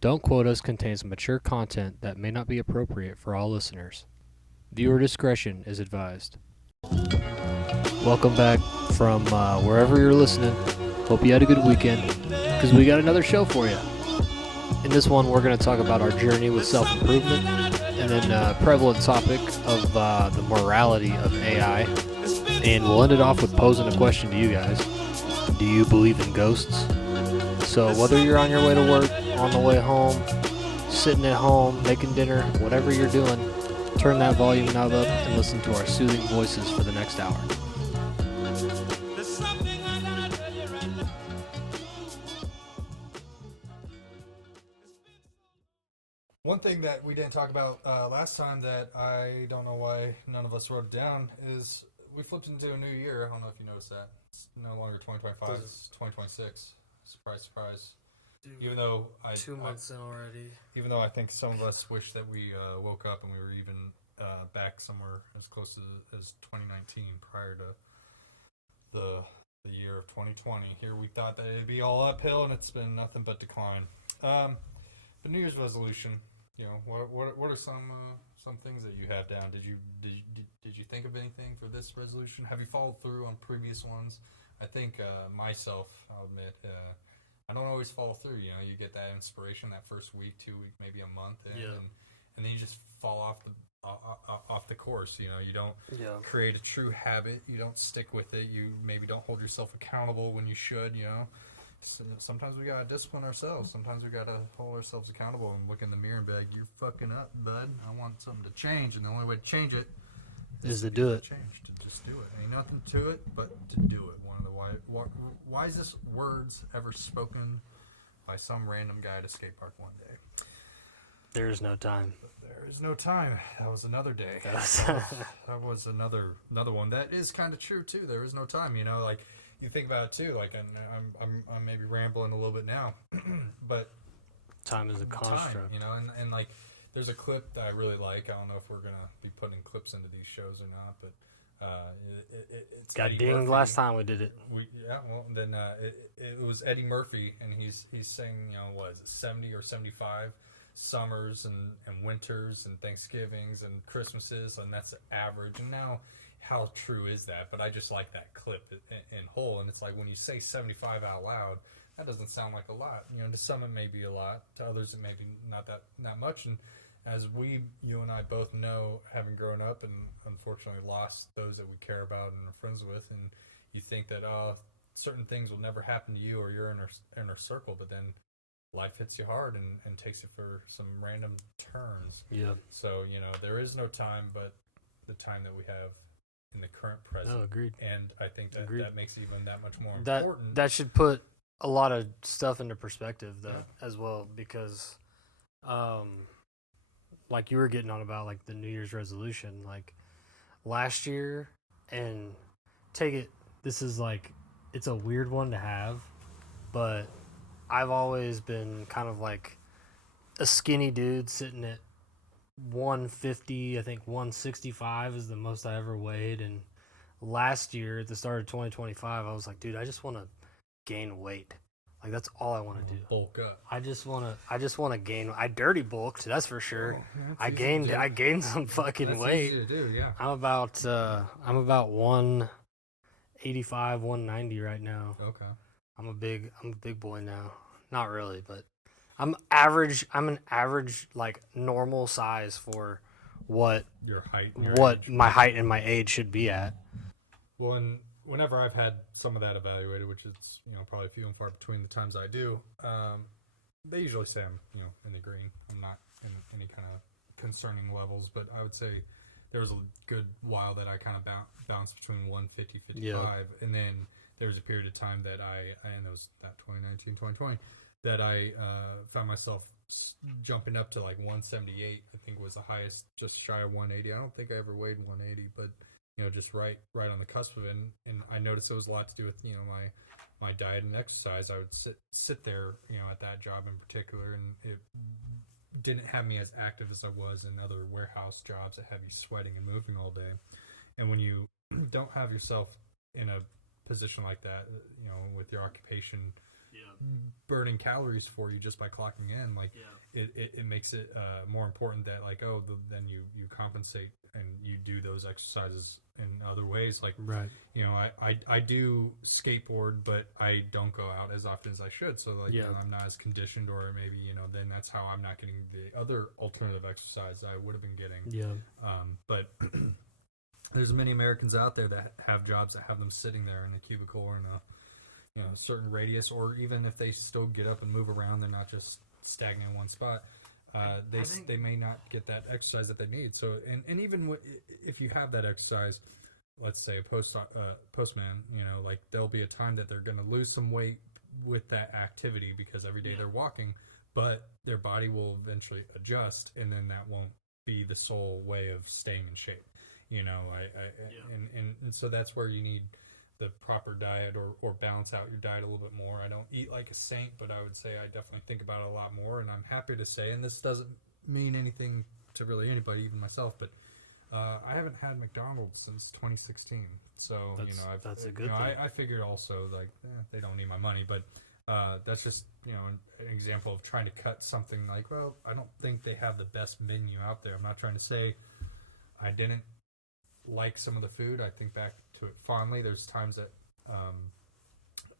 Don't Quote Us contains mature content that may not be appropriate for all listeners. Viewer discretion is advised. Welcome back from wherever you're listening. Hope you had a good weekend, because we got another show for you. In this one, we're going to talk about our journey with self-improvement, and then a prevalent topic of the morality of AI. And we'll end it off with posing a question to you guys. Do you believe in ghosts? So whether you're on your way to work, on the way home, sitting at home, making dinner, whatever you're doing, turn that volume knob up and listen to our soothing voices for the next hour. One thing that we didn't talk about last time that I don't know why none of us wrote it down is we flipped into a new year. I don't know if you noticed that. It's no longer 2025, it's 2026. Surprise, surprise. Dude, Even though 2 months in already. Even though I think some of us wish that we woke up and we were even back somewhere as close as 2019 prior to the year of 2020. Here we thought that it'd be all uphill, and it's been nothing but decline. The New Year's resolution. You know, what are some things that you have down? Did you think of anything for this resolution? Have you followed through on previous ones? I think myself, I'll admit, I don't always follow through. You know, you get that inspiration that first week, 2 week, maybe a month, and then you just fall off the course. You know, you don't create a true habit. You don't stick with it. You maybe don't hold yourself accountable when you should. You know. Sometimes we gotta discipline ourselves. Sometimes we gotta hold ourselves accountable and look in the mirror and be like, "You're fucking up, bud. I want something to change, and the only way to change it is to do it. To just do it. Ain't nothing to it but to do it." One of the wisest words ever spoken by some random guy at a skate park one day. There is no time. There is no time. That was another day. That was another one. That is kind of true too. There is no time. You know, like. You think about it too, like, and I'm maybe rambling a little bit now, but time is a construct. You know, and like, there's a clip that I really like. I don't know if we're gonna be putting clips into these shows or not, but it's got Eddie dinged Murphy. last time we did it. Then it was Eddie Murphy, and he's saying, you know, what is it, 70 or 75 summers and winters and Thanksgivings and Christmases, and that's the average. And now, how true is that? But I just like that clip in whole, and it's like when you say 75 out loud, that doesn't sound like a lot. You know, to some it may be a lot, to others it may be not that much. And as you and I both know, having grown up and unfortunately lost those that we care about and are friends with, and you think that certain things will never happen to you or your inner circle, but then life hits you hard and takes you for some random turns. Yeah. So, you know, there is no time but the time that we have in the current present. Oh, agreed. And I think that makes it even that much more that, important. That should put a lot of stuff into perspective, though, as well, because, like you were getting on about, like, the New Year's resolution, like, last year, and this is, like, it's a weird one to have, but I've always been kind of, like, a skinny dude sitting at 150, I think 165 is the most I ever weighed. And last year at the start of 2025, I was like, dude, I just want to gain weight. Like, that's all I want to do. Bulk up. I just want to gain. I dirty bulked, that's for sure. I gained some fucking that's weight. Easy to do, yeah. I'm about 185, 190 right now. Okay. I'm a big boy now. Not really, but I'm average. I'm an average, like, normal size for what your height, my height and my age should be at. Well, and whenever I've had some of that evaluated, which is, you know, probably few and far between the times I do, they usually say I'm, you know, in the green. I'm not in any kind of concerning levels, but I would say there was a good while that I kind of bounced between 150, 55, and then there was a period of time that and it was that 2019, 2020. That I found myself jumping up to like 178. I think was the highest, just shy of 180. I don't think I ever weighed 180, but, you know, just right on the cusp of it. And I noticed it was a lot to do with, you know, my diet and exercise. I would sit there, you know, at that job in particular, and it didn't have me as active as I was in other warehouse jobs that have you sweating and moving all day. And when you don't have yourself in a position like that, you know, with your occupation burning calories for you just by clocking in. Like it makes it more important that like then you compensate and you do those exercises in other ways. Like I do skateboard, but I don't go out as often as I should. So like I'm not as conditioned, or maybe then that's how I'm not getting the other alternative exercise I would have been getting. But there's many Americans out there that have jobs that have them sitting there in a cubicle or in a certain radius, or even if they still get up and move around, they're not just stagnant in one spot. They may not get that exercise that they need. So and even if you have that exercise, let's say a postman, like there'll be a time that they're going to lose some weight with that activity because every day they're walking, but their body will eventually adjust, and then that won't be the sole way of staying in shape. And so that's where you need the proper diet, or balance out your diet a little bit more. I don't eat like a saint, but I would say I definitely think about it a lot more, and I'm happy to say, and this doesn't mean anything to really anybody, even myself, but I haven't had McDonald's since 2016. So that's a good thing. I figured also like they don't need my money, but that's just an example of trying to cut something. Like, well, I don't think they have the best menu out there. I'm not trying to say I didn't like some of the food. I think back to it fondly. There's times that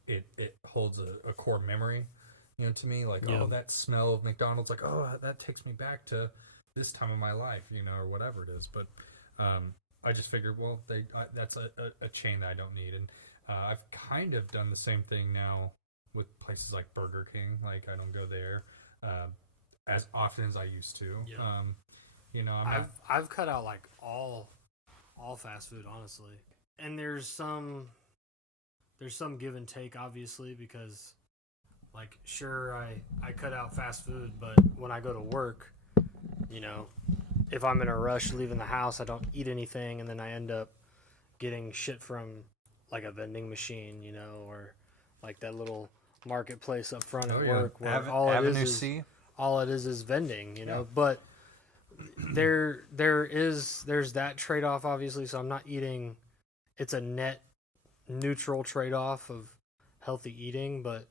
it holds a core memory, to me. Like, that smell of McDonald's, like, that takes me back to this time of my life, or whatever it is. But I just figured, well, that's a chain that I don't need. And I've kind of done the same thing now with places like Burger King. Like, I don't go there as often as I used to. I've cut out like all fast food, honestly. And there's some give and take, obviously, because like sure I cut out fast food, but when I go to work, if I'm in a rush leaving the house, I don't eat anything, and then I end up getting shit from like a vending machine, or like that little marketplace up front at work where all it is vending, but there's that trade-off, obviously. So I'm not eating, it's a net neutral trade-off of healthy eating. But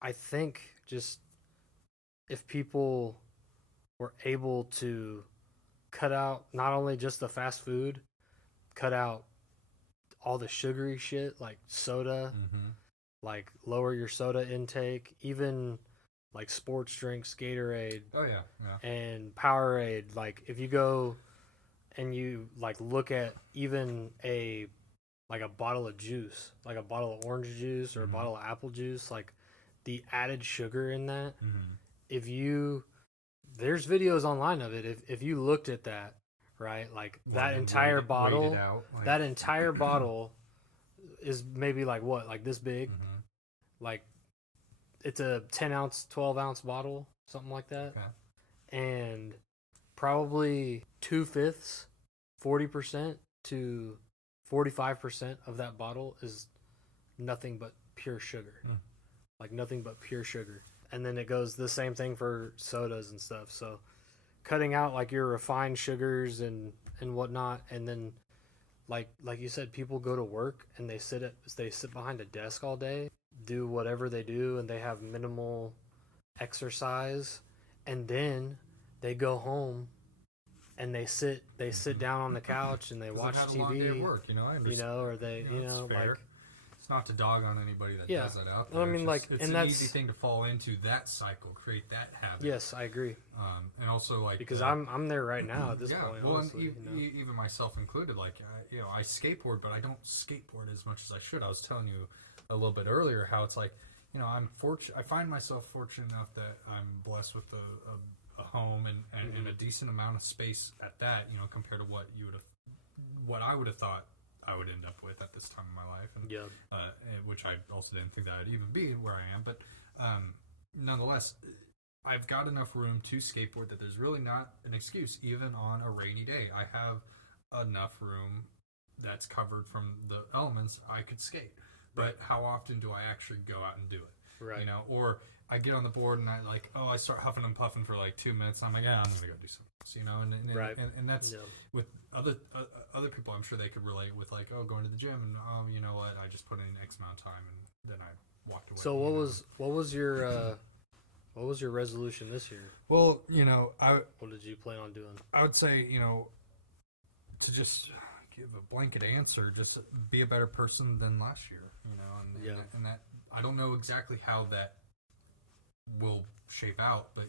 I think just if people were able to cut out not only just the fast food, cut out all the sugary shit like soda, like lower your soda intake, even like sports drinks, Gatorade, and Powerade. Like if you go and you like look at even a bottle of juice, like a bottle of orange juice or a bottle of apple juice, like the added sugar in that. There's videos online of it. If you looked at that, right, like that entire bottle, that entire bottle is maybe like what, like this big, like. It's a 10-ounce, 12-ounce bottle, something like that. Okay. And probably 2/5, 40% to 45% of that bottle is nothing but pure sugar. Like nothing but pure sugar. And then it goes the same thing for sodas and stuff. So cutting out like your refined sugars and whatnot, and then like you said, people go to work and they sit behind a desk all day, do whatever they do, and they have minimal exercise, and then they go home and they sit down on the couch and they watch TV. A long day at work, I understand. Or they, like. It's not to dog on anybody that does that out there. Well, I mean, it's an easy thing to fall into that cycle, create that habit. Yes, I agree. And also like because I'm there right now at this point. Well, honestly, even myself included. Like I skateboard, but I don't skateboard as much as I should. I was telling you a little bit earlier how it's like I'm fortunate. I find myself fortunate enough that I'm blessed with a home and a decent amount of space at that. Compared to what I would have thought I would end up with at this time in my life, and which I also didn't think that I'd even be where I am. But nonetheless, I've got enough room to skateboard that there's really not an excuse, even on a rainy day. I have enough room that's covered from the elements. I could skate, but how often do I actually go out and do it? Right. Or I get on the board and I start huffing and puffing for like 2 minutes. And I'm like, I'm gonna go do something else, and that's with other people. I'm sure they could relate with like, going to the gym and you know what, I just put in X amount of time and then I walked away. So what was your resolution this year? Well, What did you plan on doing? I would say, to just give a blanket answer, just be a better person than last year, and that I don't know exactly how that will shape out, but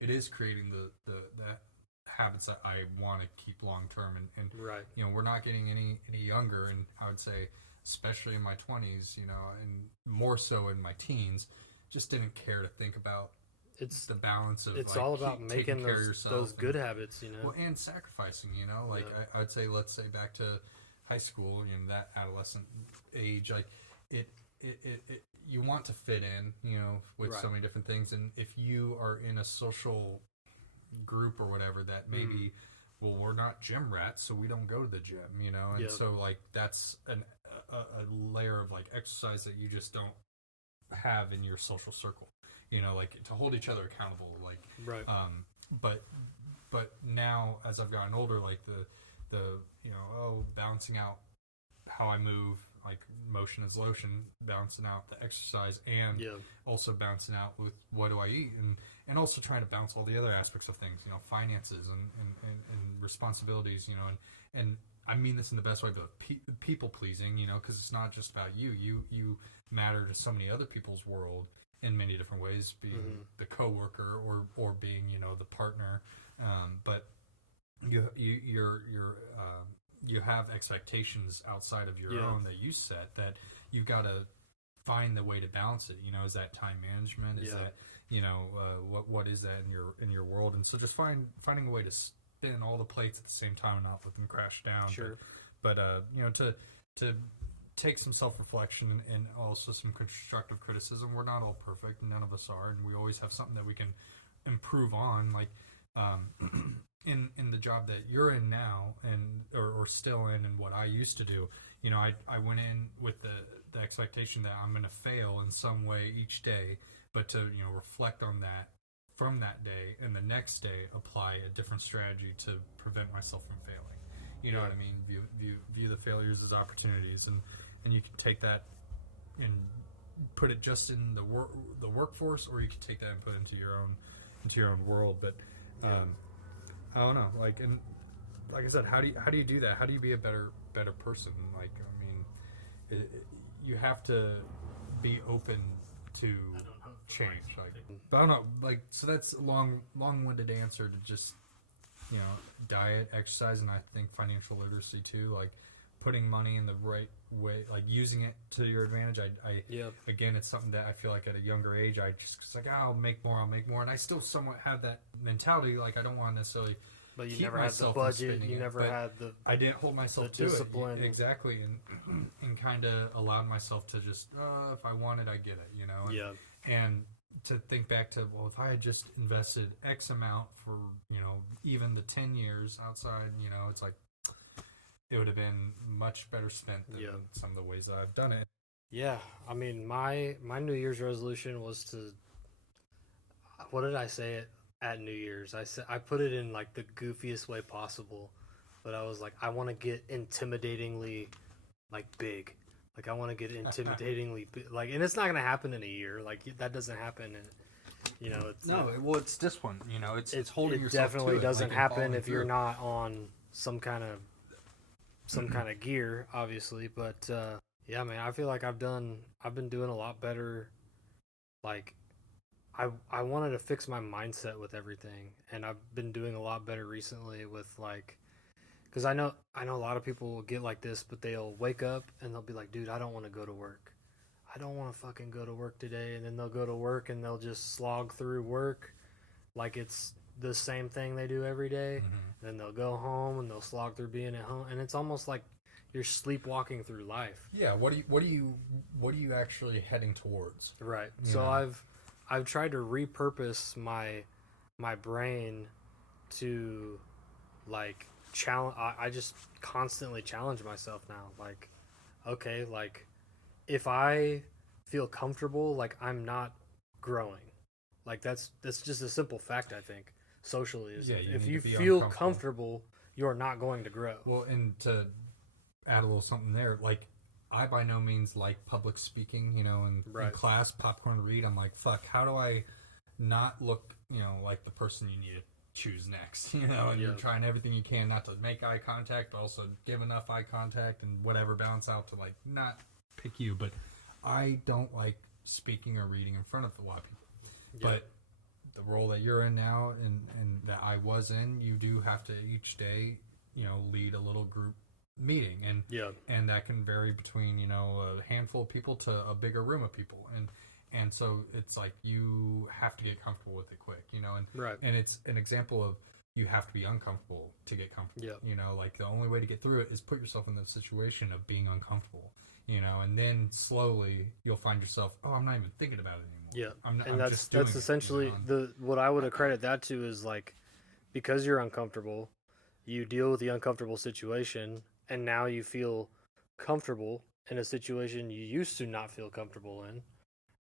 it is creating the habits that I want to keep long term, and right. We're not getting any younger, and I would say, especially in my 20s, and more so in my teens, just didn't care to think about the balance of it's all about making those good habits, well, and sacrificing, I'd say, let's say back to high school, that adolescent age, like it you want to fit in, with so many different things, and if you are in a social group or whatever that maybe well, we're not gym rats, so we don't go to the gym, and so like that's a layer of like exercise that you just don't have in your social circle, like to hold each other accountable, like right. But now as I've gotten older, like the balancing out how I move, like motion is lotion, balancing out the exercise, and also balancing out with what do I eat, and also trying to balance all the other aspects of things, finances and responsibilities, and I mean this in the best way, but people pleasing, because it's not just about you. You matter to so many other people's world in many different ways, being the coworker or being the partner, but you have expectations outside of your own that you set that you've got to find the way to balance it. Is that time management? Is that what is that in your world? And so just finding a way to spin all the plates at the same time and not let them crash down. Sure. But to take some self-reflection and also some constructive criticism. We're not all perfect, none of us are, and we always have something that we can improve on, like in the job that you're in now, and or still in, and what I used to do. I went in with the expectation that I'm going to fail in some way each day, but to reflect on that from that day, and the next day apply a different strategy to prevent myself from failing. You know what I mean? View the failures as opportunities, and you can take that and put it just in the workforce, or you can take that and put it into your own world. But I don't know. Like I said, how do you do that? How do you be a better person? Like, I mean, you have to be open to change. Like, but I don't know. Like, so that's a long-winded answer to just diet, exercise, and I think financial literacy too. Like putting money in the right way, like using it to your advantage. Again, it's something that I feel like at a younger age, it's like, I'll make more, and I still somewhat have that mentality. Like I don't want to necessarily. But you never had the budget. You never had the. I didn't hold myself to discipline. It exactly, and kind of allowed myself to just, if I want it, I get it. And to think back to, well, if I had just invested X amount for even the 10 years outside, it's like it would have been much better spent than some of the ways that I've done it. Yeah, I mean, my New Year's resolution was to. What did I say at New Year's? I put it in like the goofiest way possible, but I was like, I want to get intimidatingly like big. Like I want to get intimidatingly big. Like, and it's not gonna happen in a year. Like that doesn't happen. It's it's this one. It's holding yourself. It definitely doesn't happen if you're not on some kind of gear, obviously. But yeah, man, I feel like I've been doing a lot better. Like I wanted to fix my mindset with everything, and I've been doing a lot better recently with like, because I know a lot of people will get like this, but they'll wake up and they'll be like, dude, I don't want to go to work. I don't want to fucking go to work today. And then they'll go to work and they'll just slog through work like it's the same thing they do every day. Mm-hmm. Then they'll go home and they'll slog through being at home, and it's almost like you're sleepwalking through life. Yeah. What are you actually heading towards? Right. So I've tried to repurpose my brain to like challenge. I just constantly challenge myself now. Like, okay, like if I feel comfortable, like I'm not growing. Like that's just a simple fact. I think socially is if you feel comfortable, you're not going to grow. Well, and to add a little something there, like I by no means like public speaking, you know, in class, popcorn read. I'm like, fuck, how do I not look, you know, like the person you need to choose next, you know, and you're trying everything you can not to make eye contact, but also give enough eye contact and whatever, balance out to like not pick you. But I don't like speaking or reading in front of a lot of people. But the role that you're in now and that I was in, you do have to each day, you know, lead a little group meeting, and that can vary between, you know, a handful of people to a bigger room of people, and so it's like you have to get comfortable with it quick, you know, and it's an example of you have to be uncomfortable to get comfortable, you know, like the only way to get through it is put yourself in the situation of being uncomfortable, you know, and then slowly you'll find yourself, oh, I'm not even thinking about it anymore. I'm that's just essentially you know, what I would accredit that to is like, because you're uncomfortable, you deal with the uncomfortable situation, and now you feel comfortable in a situation you used to not feel comfortable in,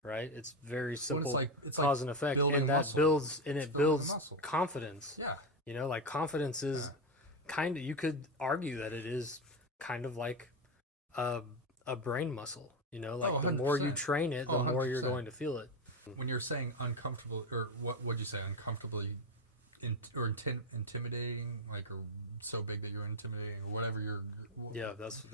right? It's very simple, it's cause and effect, and that builds confidence. Yeah, you know, like confidence is kind of, you could argue that it is kind of like a brain muscle. You know, like the more you train it, the more you're going to feel it. When you're saying uncomfortable, or what would you say, uncomfortably intimidating, like, or so big that you're intimidating, or whatever you're. That's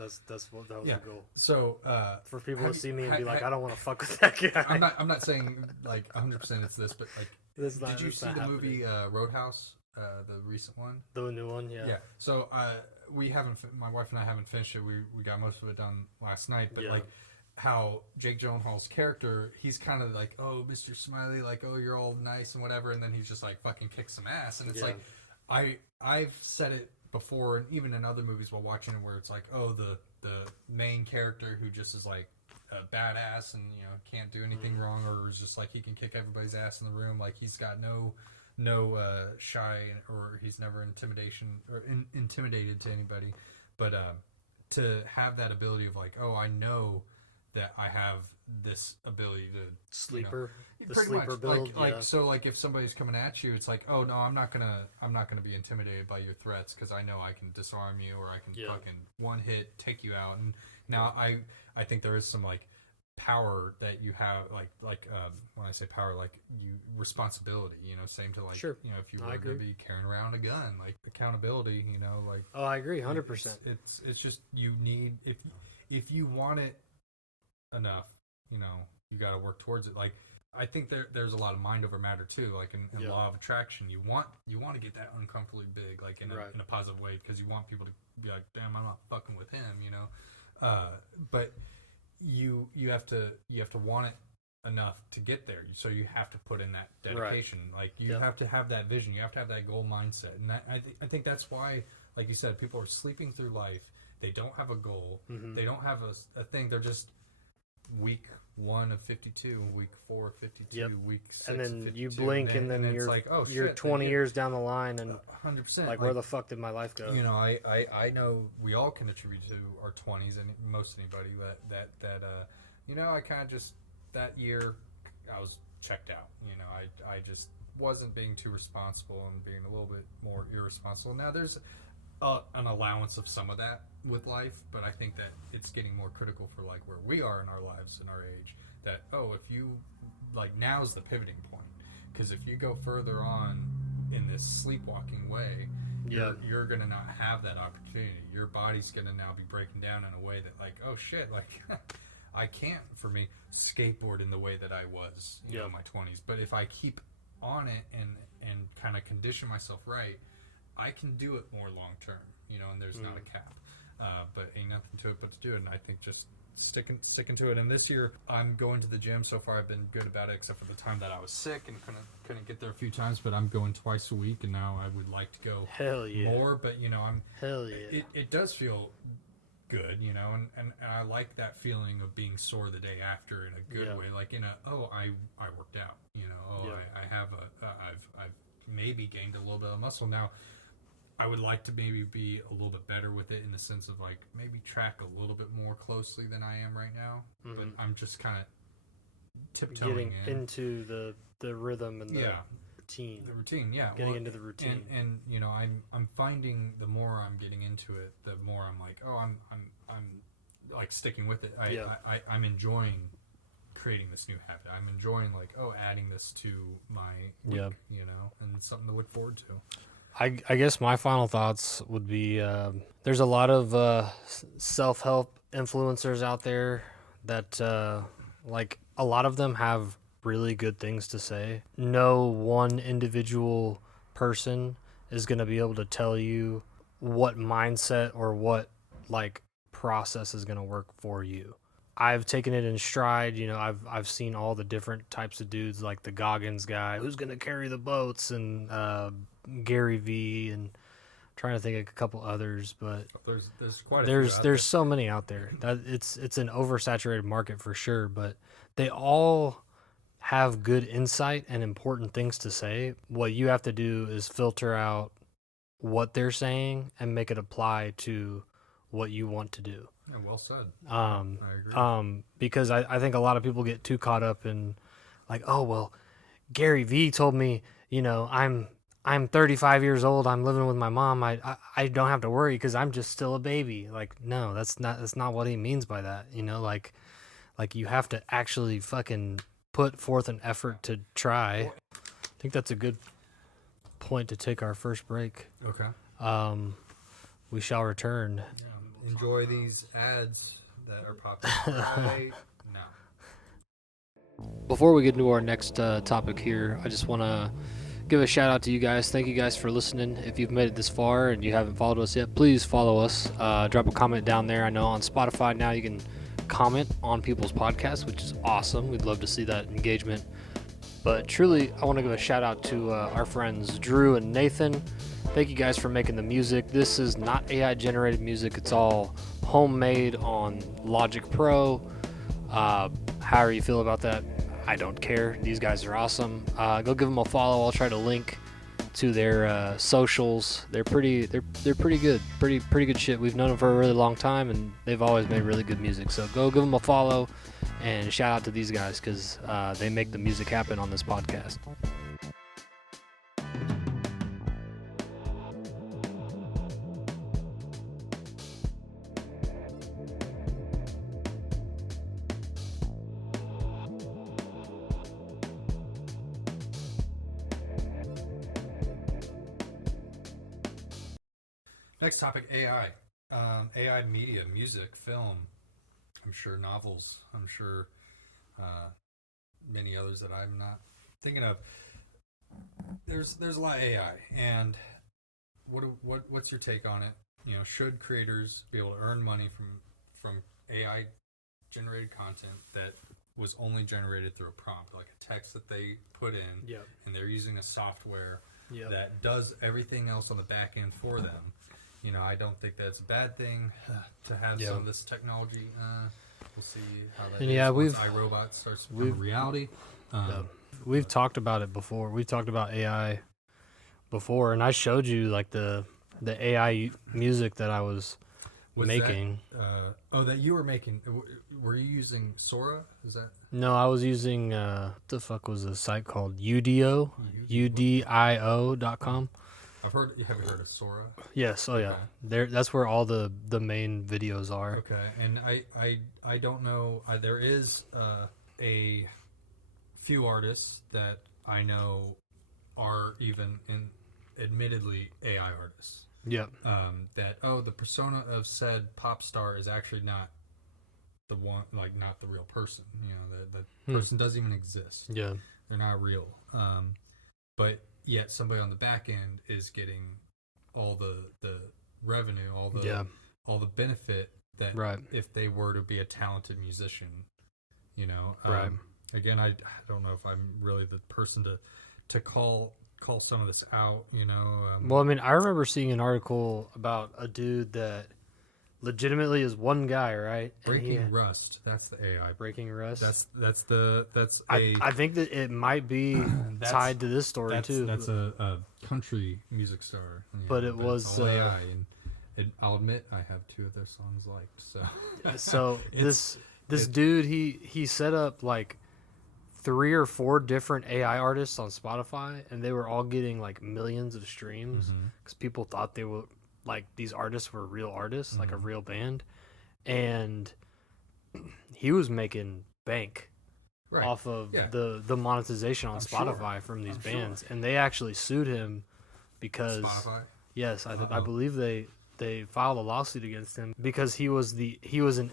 what that was the goal. So for people to see me and be like, I don't want to fuck with that guy. I'm not saying like 100% it's this, but like, did you see the movie Roadhouse, the recent one, the new one? Yeah. So we haven't, my wife and I haven't finished it. We got most of it done last night, but like how Jake Gyllenhaal's character, he's kind of like, oh, Mr. Smiley, like, oh, you're all nice and whatever, and then he's just like fucking kicks some ass, and it's like, I've said it before, and even in other movies while watching it, where it's like, oh, the main character who just is like a badass and, you know, can't do anything wrong, or is just like he can kick everybody's ass in the room, like he's got no shy, or he's never intimidated to anybody, but to have that ability of like, oh, I know that I have this ability to sleeper, you know, the sleeper much, build, like so, like if somebody's coming at you, it's like, oh no, I'm not gonna be intimidated by your threats, because I know I can disarm you, or I can fucking one hit take you out. And now I think there is some like power that you have, like when I say power, like you responsibility, you know, same to like, you know, if you were to be carrying around a gun, like accountability, you know, like, oh, I agree 100%. It's just, you need, if you want it enough, you know, you got to work towards it. Like, I think there's a lot of mind over matter too, like in law of attraction, you want to get that uncomfortably big, like in a positive way, because you want people to be like, damn, I'm not fucking with him, you know. But you have to want it enough to get there, so you have to put in that dedication, like you have to have that vision, you have to have that goal mindset, and that, I think that's why, like you said, people are sleeping through life. They don't have a goal, they don't have a thing, they're just week 1 of 52, week 4 of 52, week 6 and then of 52, you blink, and then you're like, oh, you're shit, 20 years down the line, and 100%, like, where the fuck did my life go? You know, I know we all can attribute to our 20s, and most anybody that you know, I kind of just, that year I was checked out. You know, I just wasn't being too responsible and being a little bit more irresponsible. Now there's an allowance of some of that with life, but I think that it's getting more critical for like where we are in our lives and our age, that, oh, if you, like, now's the pivoting point, because if you go further on in this sleepwalking way, you're gonna not have that opportunity. Your body's gonna now be breaking down in a way that, like, oh shit, like I can't, for me, skateboard in the way that I was, you know, in my 20s. But if I keep on it and kind of condition myself right, I can do it more long term, you know, and there's not a cap. But ain't nothing to it but to do it. And I think just sticking to it. And this year, I'm going to the gym. So far, I've been good about it, except for the time that I was sick and couldn't get there a few times. But I'm going twice a week, and now I would like to go more. But, you know, it does feel good, you know, and I like that feeling of being sore the day after in a good way, like in a, oh, I worked out, you know, I have I've maybe gained a little bit of muscle. Now I would like to maybe be a little bit better with it, in the sense of like maybe track a little bit more closely than I am right now, but I'm just kind of tiptoeing into the rhythm and the routine. The routine, getting into the routine, and you know, I'm finding the more I'm getting into it, the more I'm like, oh, I'm like sticking with it. Yeah. I'm enjoying creating this new habit. I'm enjoying like, adding this to my week, Yeah. and it's something to look forward to. I guess my final thoughts would be there's a lot of self-help influencers out there that like a lot of them have really good things to say. No one individual person is going to be able to tell you what mindset or what like process is going to work for you. I've taken it in stride. I've seen all the different types of dudes, like the Goggins guy, who's gonna carry the boats, and Gary V, and trying to think of a couple others, but There's quite a there's so many out there that it's an oversaturated market for sure. But they all have good insight and important things to say. What you have to do is filter out what they're saying and make it apply to what you want to do. Yeah, well said. I agree. Because I think a lot of people get too caught up in like, oh well, Gary V told me, I'm 35 years old, I'm living with my mom, I don't have to worry because I'm just still a baby. Like, no, that's not what he means by that. Like you have to actually fucking put forth an effort to try. I think that's a good point to take our first break. Okay. We shall return. Yeah. Enjoy these ads that are popping right now. Before we get into our next topic here, I just want to give a shout out to you guys. Thank you guys for listening. If you've made it this far and you haven't followed us yet, please follow us. Drop a comment down there. I know on Spotify now you can comment on people's podcasts, which is awesome. We'd love to see that engagement. But truly, I want to give a shout out to our friends Drew and Nathan. Thank you guys for making the music. This is not AI generated music. It's all homemade on Logic Pro. However you feel about that, I don't care. These guys are awesome. Go give them a follow. I'll try to link to their socials. They're pretty good. Pretty good shit. We've known them for a really long time, and they've always made really good music. So go give them a follow, and shout out to these guys because they make the music happen on this podcast. Next topic, AI. AI media, music, film. I'm sure novels. I'm sure many others that I'm not thinking of. There's a lot of AI, and what's your take on it? Should creators be able to earn money from AI generated content that was only generated through a prompt, like a text that they put in, Yep. and they're using a software Yep. that does everything else on the back end for them? I don't think that's a bad thing to have some of this technology. We'll see how that And is once iRobot starts becoming reality. We've talked about it before. We've talked about AI before, and I showed you like the AI music that I was making. That you were making. Were you using Sora? Is that? No, I was using what the fuck was the site called? Udio, udio.com. Have you heard of Sora? Yes. Oh yeah. There. That's where all the main videos are. Okay, and I don't know. There is a few artists that I know are even admittedly AI artists. Yep. The persona of said pop star is actually not the one, like not the real person. The person doesn't even exist. Yeah. They're not real. But yet somebody on the back end is getting all the revenue, all the benefit that if they were to be a talented musician, right. Again, I don't know if I'm really the person to call some of this out, Well, I mean, I remember seeing an article about a dude that legitimately is one guy, right? Breaking Rust. That's the AI. Breaking Rust. I think that it might be tied to this story too. That's a country music star. But it was AI, and I'll admit I have 2 of their songs liked. So this dude he set up like 3 or 4 different AI artists on Spotify, and they were all getting like millions of streams because people thought they were like these artists were real artists, like a real band. and he was making bank off of the monetization on Spotify from these bands, and they actually sued him because Spotify? Yes, I believe they filed a lawsuit against him because he was an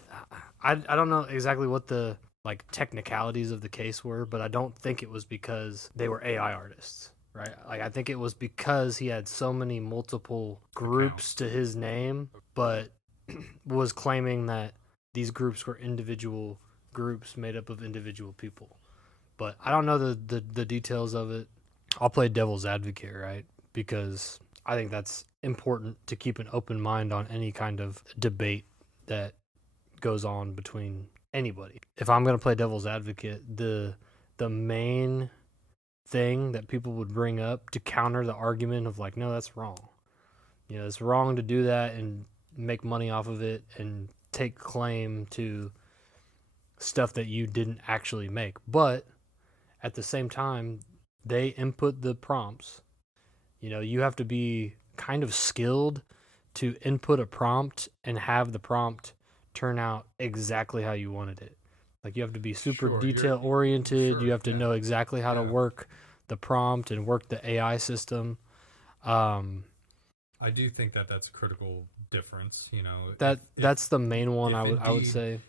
I don't know exactly what the like technicalities of the case were, but I don't think it was because they were AI artists, right? Like I think it was because he had so many multiple groups to his name, but was claiming that these groups were individual groups made up of individual people. But I don't know the details of it. I'll play devil's advocate, right? Because I think that's important to keep an open mind on any kind of debate that goes on between anybody. If I'm going to play devil's advocate, the main thing that people would bring up to counter the argument of like, no, that's wrong. You know, it's wrong to do that and make money off of it and take claim to stuff that you didn't actually make. But at the same time, they input the prompts. You know, you have to be kind of skilled to input a prompt and have the prompt turn out exactly how you wanted it. Like you have to be super detail oriented. You have to know exactly how to work the prompt and work the AI system. I do think that that's a critical difference. You know, that's the main one I would say.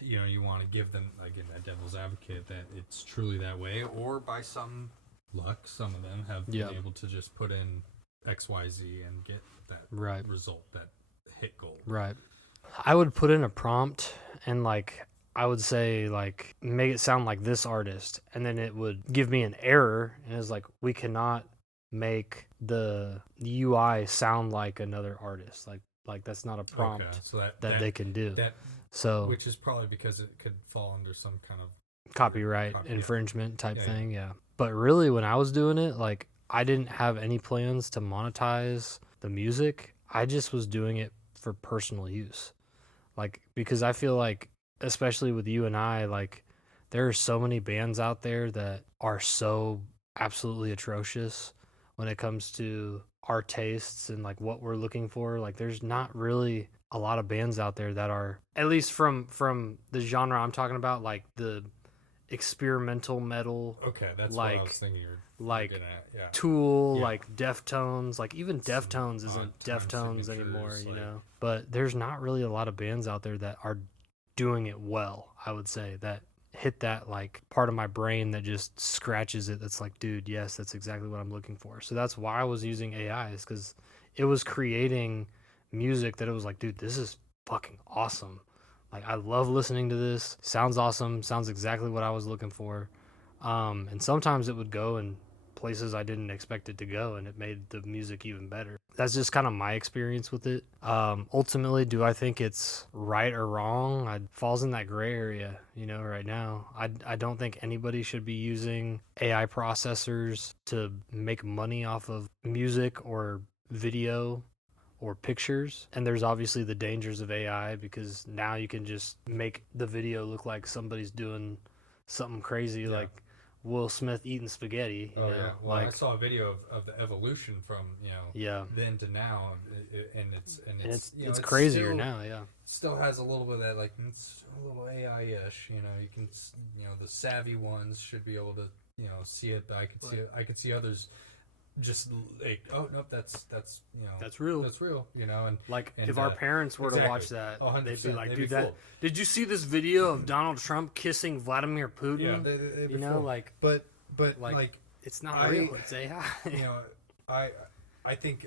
You know, you want to give them again that devil's advocate that it's truly that way, or by some luck, some of them have been able to just put in XYZ and get that result, that hit goal. Right. I would put in a prompt and like I would say like make it sound like this artist, and then it would give me an error and it's like we cannot make the UI sound like another artist. Like that's not a prompt so that they can do. So which is probably because it could fall under some kind of copyright infringement type thing, yeah. But really when I was doing it, like I didn't have any plans to monetize the music. I just was doing it for personal use. Like because I feel like especially with you and I, like there are so many bands out there that are so absolutely atrocious when it comes to our tastes and like what we're looking for. Like there's not really a lot of bands out there that are, at least from the genre I'm talking about, like the experimental metal. Okay, that's like, what I was thinking. Like yeah. Tool, like Deftones, like even Deftones isn't Deftones anymore, you know. But there's not really a lot of bands out there that are doing it well, I would say, that hit that like part of my brain that just scratches it. That's like, dude, yes, that's exactly what I'm looking for. So that's why I was using AI, is because it was creating music that it was like, dude, this is fucking awesome. Like I love listening to this. Sounds awesome. Sounds exactly what I was looking for. And sometimes it would go in places I didn't expect it to go, and it made the music even better. That's just kind of my experience with it. Ultimately, do I think it's right or wrong? It falls in that gray area, you know, right now. I don't think anybody should be using AI processors to make money off of music or video or pictures. And there's obviously the dangers of AI, because now you can just make the video look like somebody's doing something crazy, like Will Smith eating spaghetti. You know? Yeah. Well, like, I saw a video of the evolution from then to now, and it's crazier still, now. Yeah, still has a little bit of that, like it's a little AI-ish. You know, you can the savvy ones should be able to see it, but I could see others just like, oh nope, that's real. That's real. You know, and if our parents were to watch that, they'd be like, dude, fooled. Did you see this video of Donald Trump kissing Vladimir Putin? Yeah, they'd be know, fooled. like, but like it's not real. It's AI. I think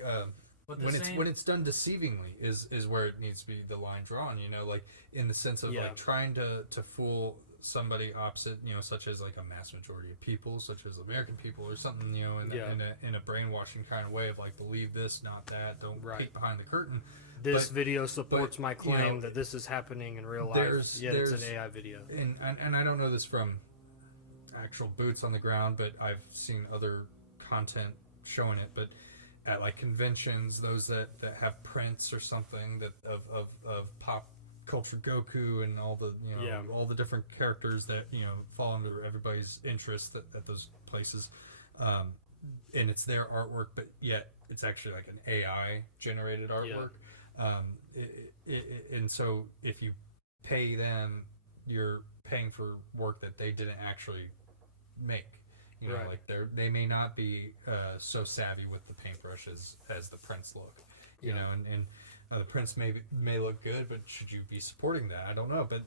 when it's done deceivingly is where it needs to be the line drawn. You know, like in the sense of like trying to fool somebody opposite, such as like a mass majority of people, such as American people or something, in a brainwashing kind of way of like, believe this, not that, don't peek behind the curtain. This video supports my claim that this is happening in real life, yet it's an AI video. And I don't know this from actual boots on the ground, but I've seen other content showing it, but at like conventions, those that have prints or something that of pop culture Goku and all the all the different characters that fall under everybody's interest at those places, and it's their artwork, but yet it's actually like an AI generated artwork. And so if you pay them, you're paying for work that they didn't actually make. You know, Right. like they may not be so savvy with the paintbrush as the prints look. You Yeah. know, and the prints may look good, but should you be supporting that? I don't know, but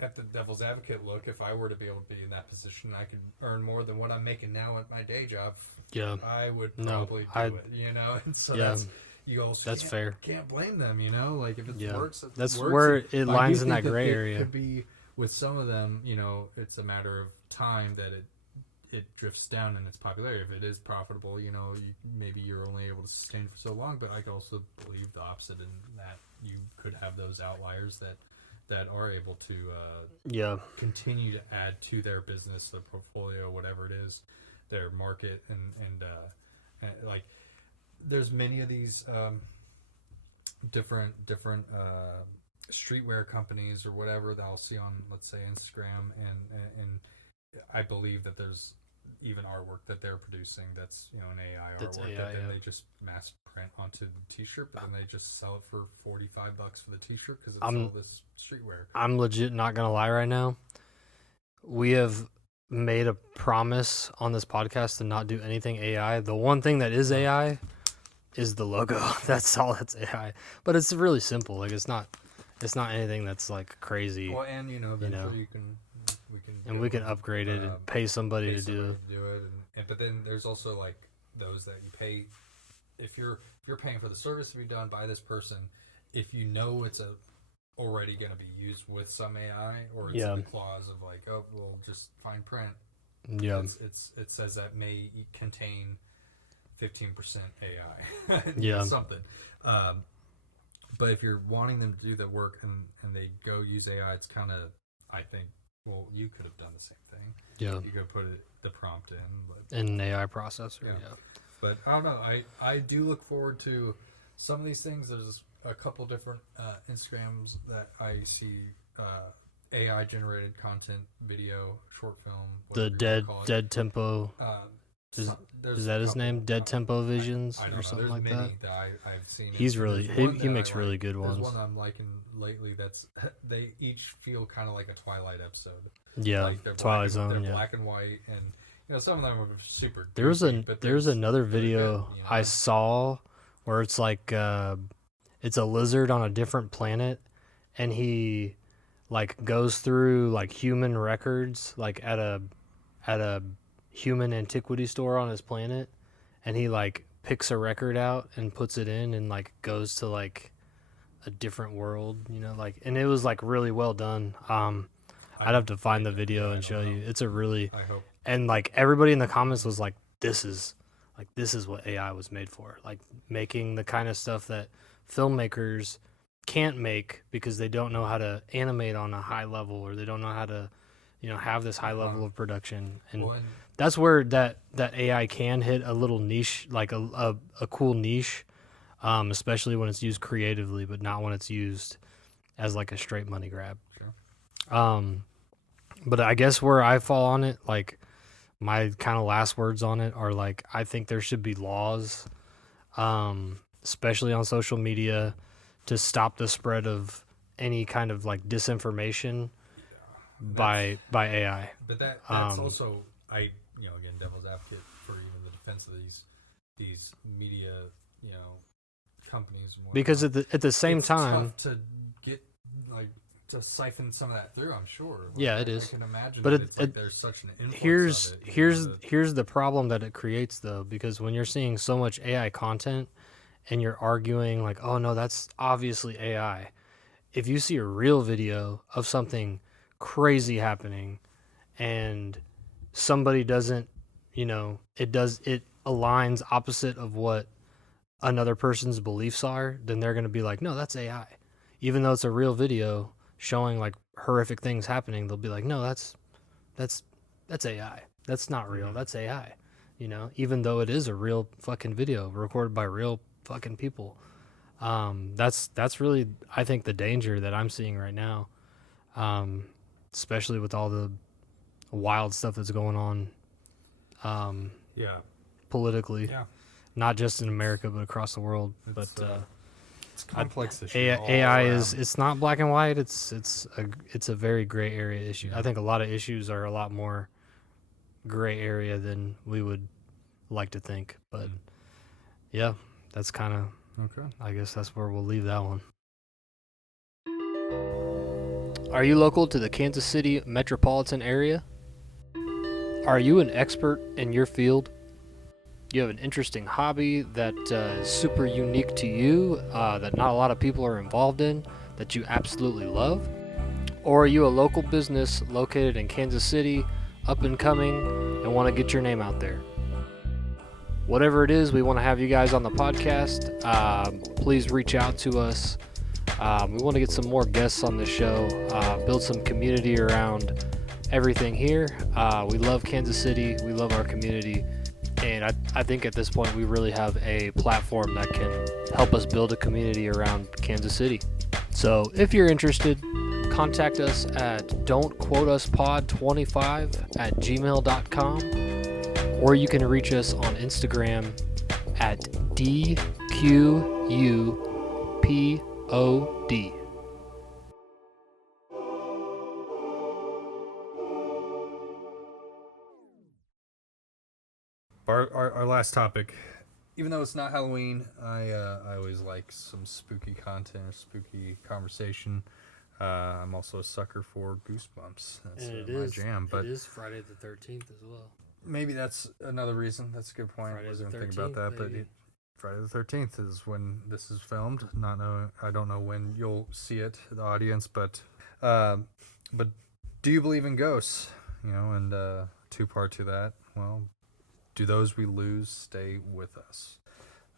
at the devil's advocate look, if I were to be able to be in that position, I could earn more than what I'm making now at my day job. Yeah. I would No, probably do it, you know. And so Yeah. you also That's fair. Can't blame them, you know. Like if it Yeah. works, it That's works. where it But I do lines in think that gray it area. Could be with some of them, you know, it's a matter of time that it drifts down in its popularity. If it is profitable, you know, maybe you're only able to sustain for so long. But I could also believe the opposite in that you could have those outliers that are able to continue to add to their business, their portfolio, whatever it is, their market, and like there's many of these different streetwear companies or whatever that I'll see on, let's say, Instagram, and I believe that there's even artwork that they're producing that's, you know, an AI That's artwork AI, that then yeah. they just mass print onto the t-shirt, but then they just sell it for $45 for the t-shirt because it's all this streetwear. I'm legit not gonna lie right now. We have made a promise on this podcast to not do anything AI. The one thing that is AI is the logo. That's all that's AI. But it's really simple. Like it's not anything that's like crazy. Well, and you know, eventually we can upgrade it and pay somebody to do it. But then there's also like those that you pay if you're paying for the service to be done by this person, if you know it's already going to be used with some AI, or it's in the clause of like, oh, well, just fine print. Yeah, it says that may contain 15% AI. Yeah, something. But if you're wanting them to do the work and they go use AI, it's kind of, I think, well, you could have done the same thing. Yeah, you could put the prompt in, but in an AI processor. Yeah. But I don't know. I do look forward to some of these things. There's a couple different Instagrams that I see AI generated content, video, short film. The dead tempo. Is that his name? Dead Tempo Visions or something like that? I've seen. He's really he makes really good ones. There's one I'm liking lately. That's they each feel kind of like a Twilight episode. Yeah, like Twilight Zone. They're yeah, black and white, and you know some of them are super. There's another video good, you know? I saw where it's like it's a lizard on a different planet, and he like goes through like human records, like at a human antiquity store on his planet, and he like picks a record out and puts it in and like goes to like a different world, you know, like, and it was like really well done. I'd have to find the video and show you. It's a really, and like everybody in the comments was like, this is what AI was made for, like making the kind of stuff that filmmakers can't make because they don't know how to animate on a high level, or they don't know how to, you know, have this high level of production. And that's where that AI can hit a little niche, like a cool niche, especially when it's used creatively, but not when it's used as like a straight money grab. Sure. But I guess where I fall on it, like my kind of last words on it are like, I think there should be laws, especially on social media, to stop the spread of any kind of like disinformation by AI. But that's also, again, devil's advocate for even the defense of these media, companies. Because at the same it's time, tough to get to siphon some of that through. I'm sure. Yeah, it is. I can imagine, but there's such an influx of it. Here's the problem that it creates though, because when you're seeing so much AI content and you're arguing like, oh no, that's obviously AI. If you see a real video of something crazy happening and somebody doesn't, it aligns opposite of what another person's beliefs are, then they're going to be like, no, that's AI. Even though it's a real video showing like horrific things happening, they'll be like, no, that's AI. That's not real. That's AI. Even though it is a real fucking video recorded by real fucking people. That's really, I think, the danger that I'm seeing right now, especially with all the wild stuff that's going on, politically, not just in America but across the world. It's a complex issue. AI is it's not black and white. It's a very gray area issue. I think a lot of issues are a lot more gray area than we would like to think. But yeah, that's kind of okay. I guess that's where we'll leave that one. Are you local to the Kansas City metropolitan area? Are you an expert in your field? You have an interesting hobby that is super unique to you, that not a lot of people are involved in, that you absolutely love? Or are you a local business located in Kansas City, up and coming, and want to get your name out there? Whatever it is, we want to have you guys on the podcast. Please reach out to us. We want to get some more guests on the show, build some community around everything here. We love Kansas City. We love our community. And I think at this point we really have a platform that can help us build a community around Kansas City. So if you're interested, contact us at don'tquoteuspod25@gmail.com, or you can reach us on Instagram at DQUPOD. Our last topic, even though it's not Halloween, I always like some spooky content or spooky conversation. I'm also a sucker for Goosebumps. That's my jam. But it is Friday the 13th as well. Maybe that's another reason. That's a good point. I wasn't thinking about that, but Friday the 13th is when this is filmed. I don't know when you'll see it, the audience, but do you believe in ghosts? And two-part to that. Well, do those we lose stay with us?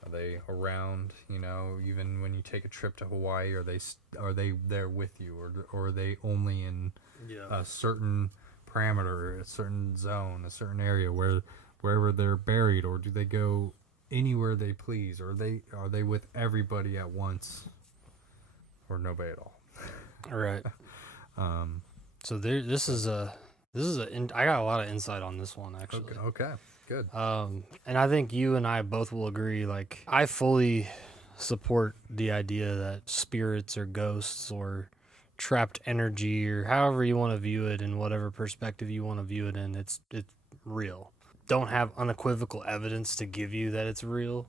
Are they around? Even when you take a trip to Hawaii, are they there with you, or are they only in a certain parameter, a certain zone, a certain area wherever they're buried, or do they go anywhere they please, or are they with everybody at once, or nobody at all? All right. So this is I got a lot of insight on this one actually. Okay. Good. And I think you and I both will agree, like, I fully support the idea that spirits or ghosts or trapped energy, or however you want to view it, in whatever perspective you want to view it in, it's real. Don't have unequivocal evidence to give you that it's real,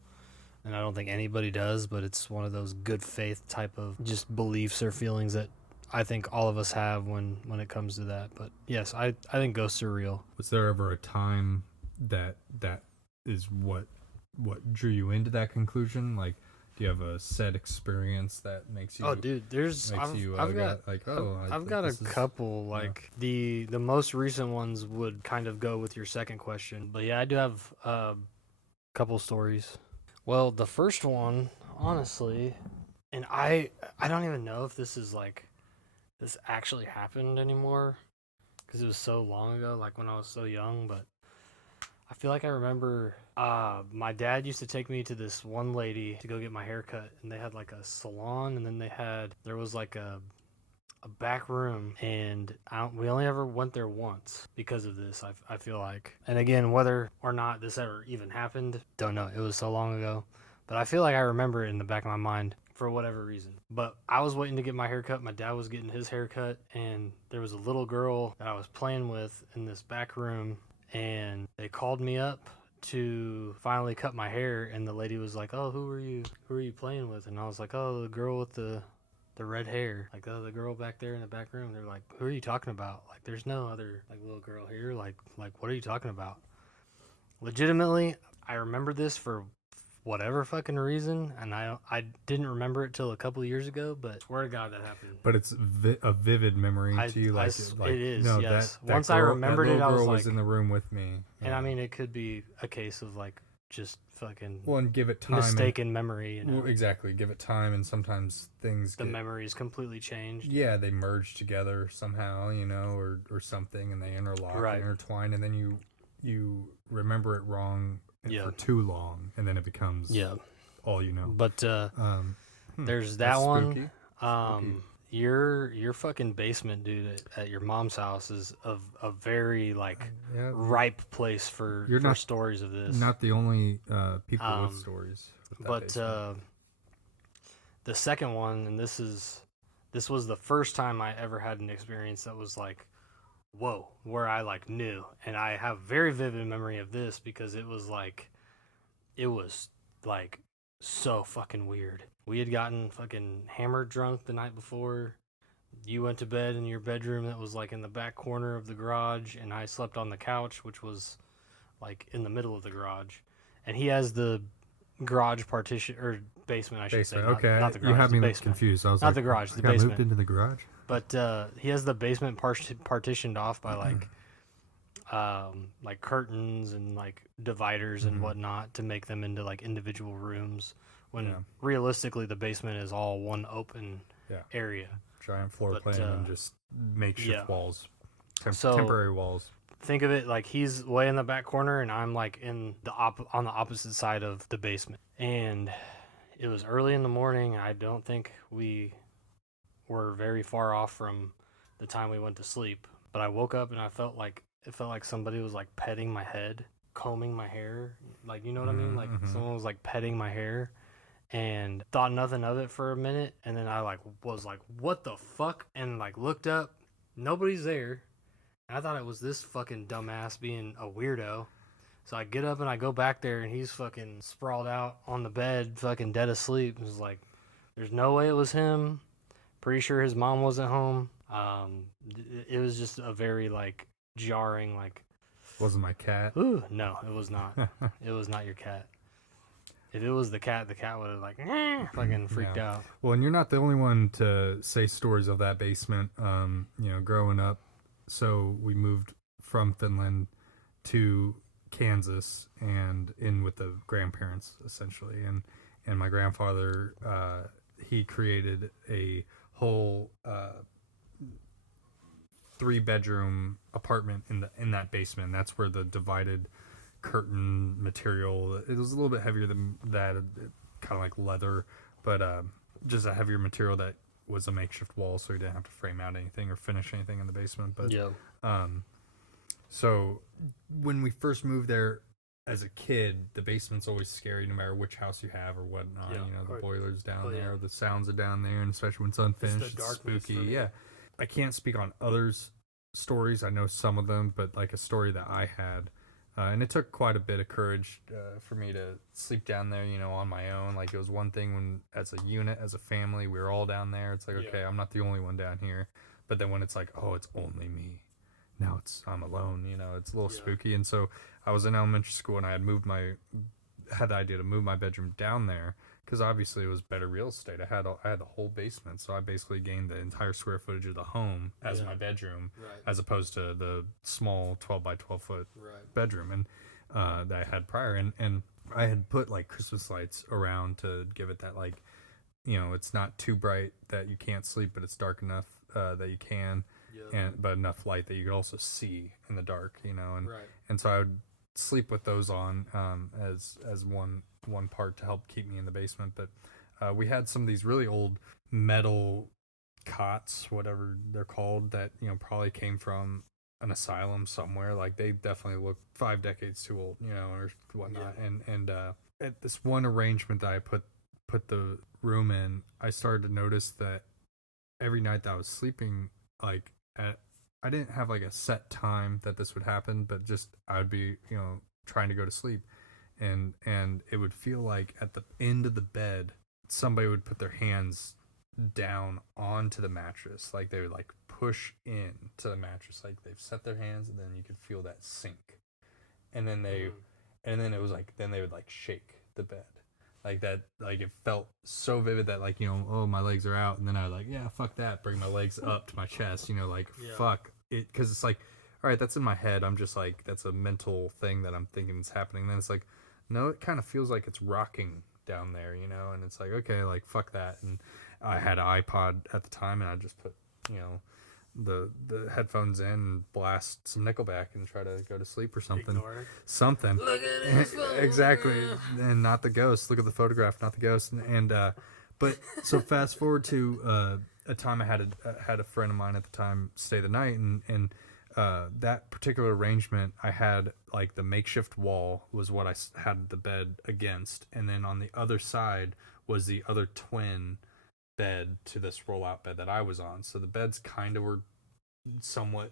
and I don't think anybody does, but it's one of those good faith type of just beliefs or feelings that I think all of us have when it comes to that. But yes, I think ghosts are real. Was there ever a time that is what drew you into that conclusion? Like, do you have a set experience that makes you? Oh, dude, I've got a couple. Like the most recent ones would kind of go with your second question, but yeah, I do have a couple stories. Well, the first one, honestly, and I don't even know if this actually happened anymore, because it was so long ago, like when I was so young, but I feel like I remember my dad used to take me to this one lady to go get my hair cut, and they had like a salon, and then there was like a back room, and we only ever went there once because of this, I feel like. And again, whether or not this ever even happened, don't know. It was so long ago. But I feel like I remember it in the back of my mind for whatever reason. But I was waiting to get my hair cut. My dad was getting his hair cut, and there was a little girl that I was playing with in this back room, and they called me up to finally cut my hair, and the lady was like, "Oh, who are you playing with?" And I was like, "Oh, the girl with the red hair, like, oh, the girl back there in the back room." They're like, "Who are you talking about? Like, there's no other like little girl here. Like what are you talking about?" Legitimately, I remember this for whatever fucking reason, and I didn't remember it till a couple of years ago, but swear to God that happened. But it's a vivid memory to you, like it is. No, yes. that Once girl, I remembered it, I was like, in the room with me. And I mean, it could be a case of like just fucking and give it time, mistaken memory. Exactly, give it time, and sometimes the memories completely changed. Yeah, they merge together somehow, or something, and they interlock, and intertwine, and then you remember it wrong. For too long, and then it becomes all you know. But there's that one. Spooky. Your fucking basement, dude, at your mom's house is a very ripe place for stories of this. Not the only people with stories. With that the second one, and this was the first time I ever had an experience that was like, whoa, where I like knew. And I have very vivid memory of this because it was like so fucking weird. We had gotten fucking hammered drunk the night before. You went to bed in your bedroom that was like in the back corner of the garage, and I slept on the couch, which was like in the middle of the garage. And he has the garage partition, or basement, I should say. Okay, not the garage. You have me basement. confused. I was not like, the garage, the got basement. moved into the garage. But he has the basement partitioned off by like curtains and like dividers and whatnot to make them into like individual rooms. When realistically, the basement is all one open area. Giant floor plan and just makeshift walls, temporary walls. Think of it like he's way in the back corner and I'm like in on the opposite side of the basement. And it was early in the morning. I don't think we were very far off from the time we went to sleep. But I woke up and it felt like somebody was like petting my head, combing my hair. Like, you know what I mean? Like someone was like petting my hair, and thought nothing of it for a minute. And then I like was like, what the fuck? And like looked up, nobody's there. And I thought it was this fucking dumbass being a weirdo. So I get up and I go back there and he's fucking sprawled out on the bed, fucking dead asleep. It was like, there's no way it was him. Pretty sure his mom wasn't home. It was just a very like jarring, like. Wasn't my cat? Ooh, no, it was not. It was not your cat. If it was the cat would have like fucking freaked out. Well, and you're not the only one to say stories of that basement. Growing up, so we moved from Finland to Kansas and in with the grandparents essentially, and my grandfather he created a whole 3-bedroom apartment in that basement. That's where the divided curtain material, it was a little bit heavier than that, kind of like leather, but just a heavier material that was a makeshift wall, so he didn't have to frame out anything or finish anything in the basement. But so when we first moved there as a kid, the basement's always scary no matter which house you have or whatnot. The boiler's down there, the sounds are down there, and especially when it's unfinished, it's spooky. I can't speak on others' stories. I know some of them, but like a story that I had, and it took quite a bit of courage for me to sleep down there, on my own. Like, it was one thing when, as a unit, as a family, we were all down there. It's like, okay, I'm not the only one down here. But then when it's like, oh, it's only me. Now I'm alone, it's a little spooky. And so I was in elementary school and I had the idea to move my bedroom down there because obviously it was better real estate. I had the whole basement, so I basically gained the entire square footage of the home as my bedroom, as opposed to the small 12 by 12 foot bedroom and that I had prior. And I had put like Christmas lights around to give it that, like, it's not too bright that you can't sleep, but it's dark enough that you can, but enough light that you could also see in the dark, and so I would sleep with those on as one part to help keep me in the basement. But we had some of these really old metal cots, whatever they're called, that probably came from an asylum somewhere. Like, they definitely look 5 decades too old, or whatnot. And at this one arrangement that I put the room in, I started to notice that every night that I was sleeping, like, I didn't have like a set time that this would happen, but just I would be trying to go to sleep, and it would feel like at the end of the bed somebody would put their hands down onto the mattress, like they would like push in to the mattress, like they've set their hands, and then you could feel that sink, and then it was like, then they would like shake the bed like that. Like, it felt so vivid that, like, oh, my legs are out, and then I was like, yeah, fuck that, bring my legs up to my chest, fuck it, because it's like, all right, that's in my head, I'm just like, that's a mental thing that I'm thinking is happening. And then it's like, no, it kind of feels like it's rocking down there, and it's like, okay, like, fuck that. And I had an iPod at the time, and I just put the headphones in and blast some Nickelback and try to go to sleep or something. Something. Look at his phone. Exactly. And not the ghost. Look at the photograph, not the ghost. And but so fast forward to a time I had a friend of mine at the time stay the night, and that particular arrangement, I had like the makeshift wall was what I had the bed against, and then on the other side was the other twin bed to this rollout bed that I was on. So the beds kind of were somewhat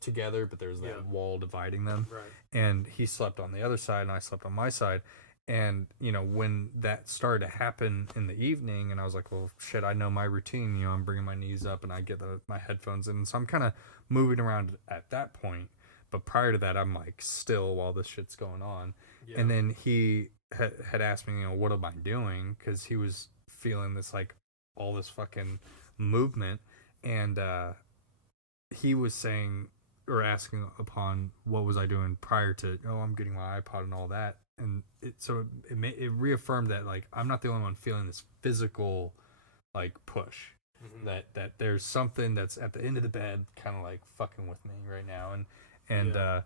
together, but there's that wall dividing them. Right. And he slept on the other side and I slept on my side. And, you know, when that started to happen in the evening, and I was like, well, shit, I know my routine. You know, I'm bringing my knees up and I get my headphones in. So I'm kind of moving around at that point. But prior to that, I'm like still while this shit's going on. Yeah. And then he had asked me, you know, what am I doing? Because he was feeling this, like, all this fucking movement. And he was saying, or asking upon what was I doing prior to, oh, I'm getting my iPod and all that. And it reaffirmed that, like, I'm not the only one feeling this physical, like, push. Mm-hmm. That there's something that's at the end of the bed kind of like fucking with me right now. And I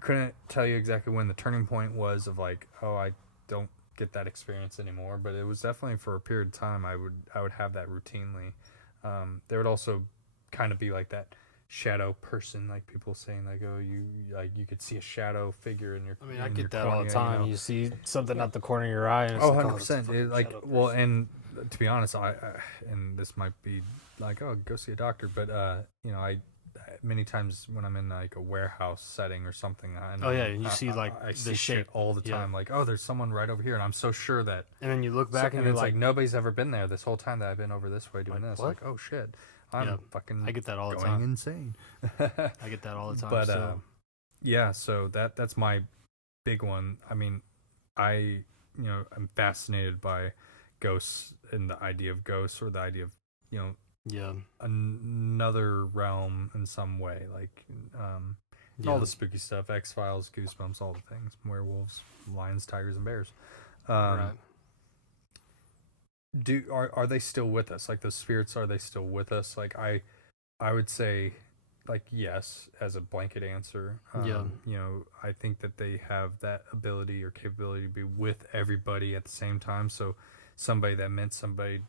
couldn't tell you exactly when the turning point was of like, oh, I don't get that experience anymore, but it was definitely for a period of time I would have that routinely. There would also kind of be like that shadow person, like people saying like, oh, you could see a shadow figure in your. I mean, I get that all the time. You know? You see something out the corner of your eye, and it's 100%. Like, well, and to be honest, I and this might be like, oh, go see a doctor, but you know, I many times when I'm in like a warehouse setting or something, you see like I the see shape shit all the time, like, oh, there's someone right over here, and I'm so sure that. And then you look back and it's like nobody's ever been there this whole time that I've been over this way doing this. What? Like, oh shit, I'm fucking. I get that all the going time. Insane. I get that all the time. But yeah, so that's my big one. I mean, I'm fascinated by ghosts and the idea of ghosts, or the idea of, you know, another realm in some way, like all the spooky stuff, X-Files, Goosebumps, all the things, werewolves, lions, tigers, and bears. Right. Are they still with us? Like, those spirits, are they still with us? Like, I would say, like, yes, as a blanket answer. You know, I think that they have that ability or capability to be with everybody at the same time. So somebody that meant somebody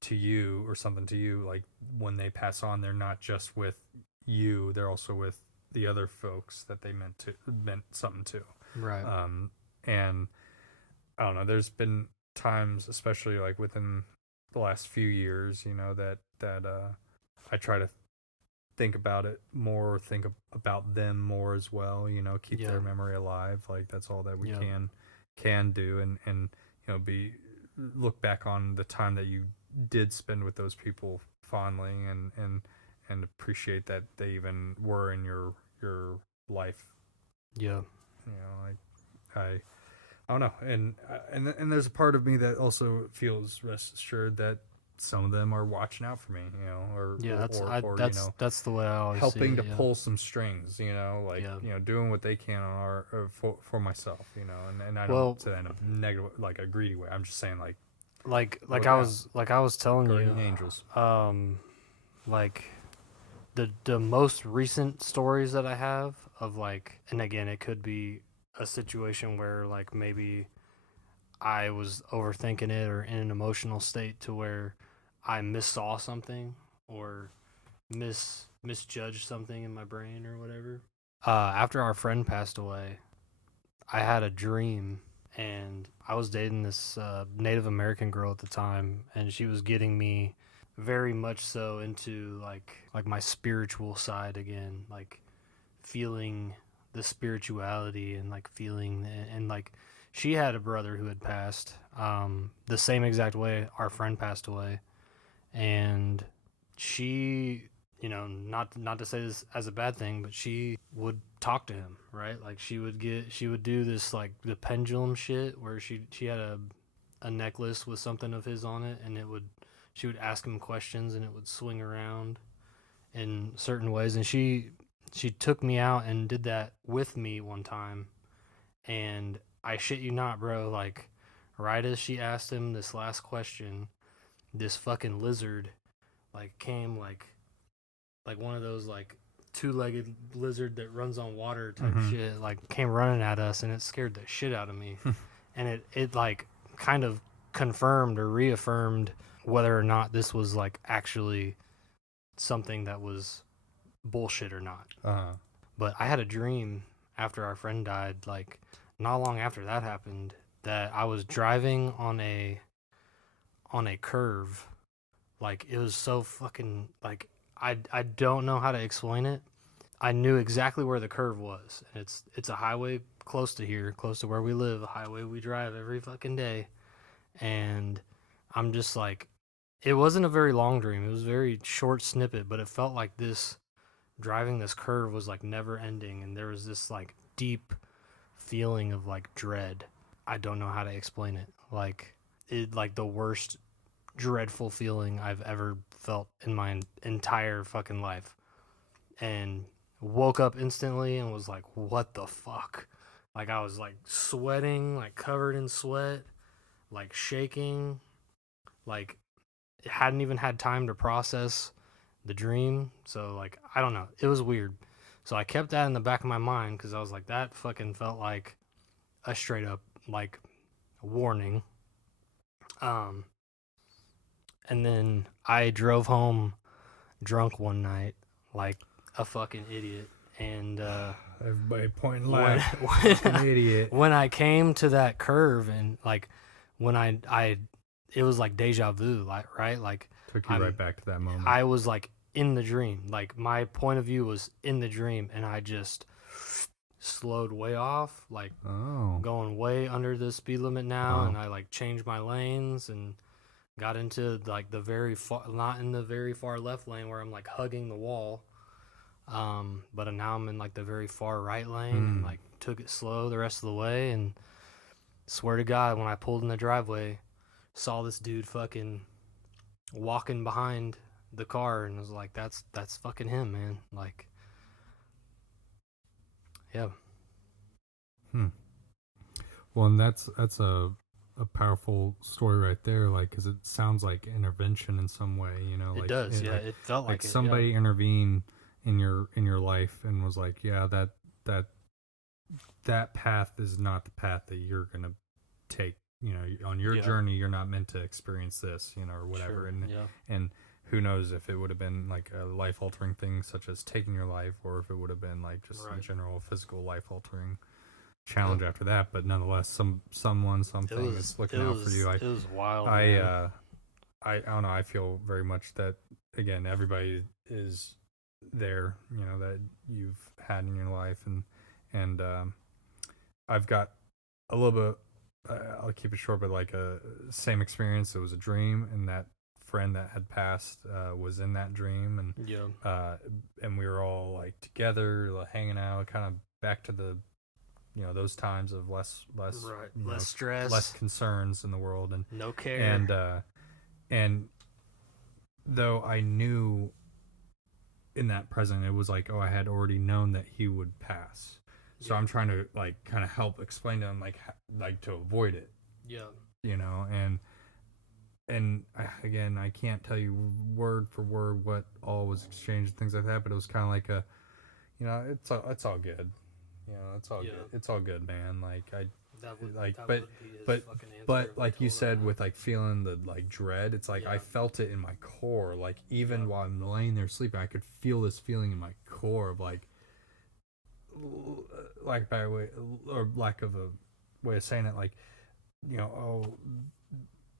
to you or something to you, like, when they pass on, they're not just with you, they're also with the other folks that they meant something to. Right. And I don't know, there's been times, especially like within the last few years, you know, that I try to think about it more, think about them more as well, you know, keep their memory alive. Like, that's all that we can do, and you know, look back on the time that you did spend with those people fondly, and appreciate that they even were in your life. Yeah. You know, I don't know, and there's a part of me that also feels rest assured that some of them are watching out for me, you know, that's the way I always helping see it, to pull some strings, you know, like, you know, doing what they can on for myself, you know, and I don't say that in a negative, like a greedy way. I'm just saying, like I was telling you, angels. Like the most recent stories that I have of, like, and again, it could be a situation where, like, maybe I was overthinking it or in an emotional state to where I missaw something or misjudged something in my brain or whatever. After our friend passed away, I had a dream, and I was dating this Native American girl at the time, and she was getting me very much so into like my spiritual side again, like feeling the spirituality and like feeling and like she had a brother who had passed the same exact way our friend passed away, and she, you know, not to say this as a bad thing, but she would talk to him, right? Like, she would do this, like, the pendulum shit where she had a necklace with something of his on it, and she would ask him questions and it would swing around in certain ways, and she took me out and did that with me one time, and I shit you not, bro, like, right as she asked him this last question, this fucking lizard, like, came like one of those, like, two-legged lizard that runs on water type shit, like, came running at us, and it scared the shit out of me. And it like kind of confirmed or reaffirmed whether or not this was, like, actually something that was bullshit or not. But I had a dream after our friend died, like, not long after that happened, that I was driving on a curve Like, it was so fucking, like, I don't know how to explain it. I knew exactly where the curve was. And it's a highway close to here, close to where we live, a highway we drive every fucking day. And I'm just like, it wasn't a very long dream. It was a very short snippet, but it felt like this driving this curve was like never ending, and there was this like deep feeling of like dread. I don't know how to explain it. Like the worst dreadful feeling I've ever felt in my entire fucking life. And woke up instantly and was like, what the fuck? Like, I was like sweating, like covered in sweat, like shaking, like hadn't even had time to process the dream. So, like, I don't know. It was weird. So I kept that in the back of my mind because I was like, that fucking felt like a straight up like warning. And then I drove home drunk one night like a fucking idiot. And everybody pointing when, left. An idiot. when I came to that curve and like when I it was like deja vu, like, right? Like, Took you right back to that moment. I was like in the dream. Like, my point of view was in the dream, and I just slowed way off, like going way under the speed limit now, and I like changed my lanes and got into like the very far, not in the very far left lane where I'm like hugging the wall, but now I'm in like the very far right lane and like took it slow the rest of the way. And swear to God, when I pulled in the driveway, saw this dude fucking walking behind the car and was like, that's fucking him, man. Like, yeah. Well, and that's a powerful story right there, like, because it sounds like intervention in some way, you know. Like, it does, yeah. Like, it felt like somebody intervened in your life and was like, yeah, that path is not the path that you're gonna take. You know, on your journey, you're not meant to experience this, you know, or whatever. Sure, And who knows if it would have been like a life altering thing such as taking your life, or if it would have been like just a general physical life altering challenge after that. But nonetheless, something is looking out for you. It was wild. I don't know. I feel very much that, again, everybody is there, you know, that you've had in your life, and I've got a little bit. I'll keep it short, but like a same experience. It was a dream, and that friend that had passed was in that dream, and we were all like together, like, hanging out, kind of back to the, you know, those times of less stress, less concerns in the world, and no care. And though I knew in that present, it was like, oh, I had already known that he would pass. So I'm trying to like kind of help explain to him like to avoid it. Yeah. You know, and again, I can't tell you word for word what all was exchanged and things like that, but it was kind of like a, you know, it's all good. You know, it's all good. It's all good, man. Like but like you said, with like feeling the like dread, it's like I felt it in my core. Like even while I'm laying there sleeping, I could feel this feeling in my core of like by way or lack of a way of saying it, like, you know,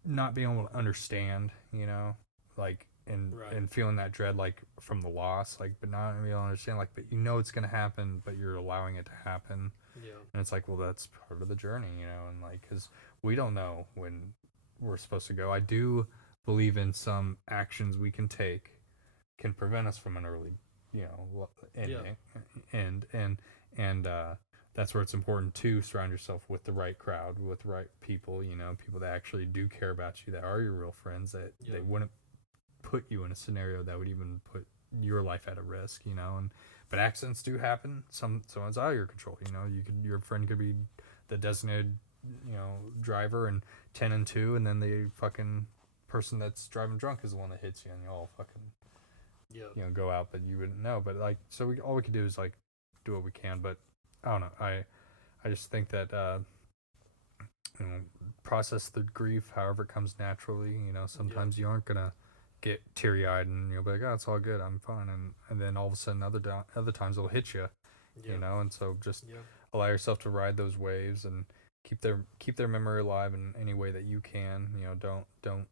not being able to understand, you know, like, and feeling that dread, like, from the loss, like, but not being able to understand, like, but you know it's gonna happen, but you're allowing it to happen. And it's like, well, that's part of the journey, you know. And like, because we don't know when we're supposed to go. I do believe in some actions we can take can prevent us from an early, you know, ending. And that's where it's important to surround yourself with the right crowd, with the right people, you know, people that actually do care about you, that are your real friends, that they wouldn't put you in a scenario that would even put your life at a risk, you know. And but accidents do happen. Someone's out of your control, you know. Your friend could be the designated, you know, driver and 10 and 2, and then the fucking person that's driving drunk is the one that hits you, and you all fucking you know, go out, but you wouldn't know. But like, so all we could do is like do what we can. But I don't know. I just think that you know, process the grief however it comes naturally. You know, sometimes you aren't gonna get teary eyed and you'll be like, oh, it's all good, I'm fine, and then all of a sudden other times it'll hit you, you know. And so just allow yourself to ride those waves and keep their memory alive in any way that you can. You know, don't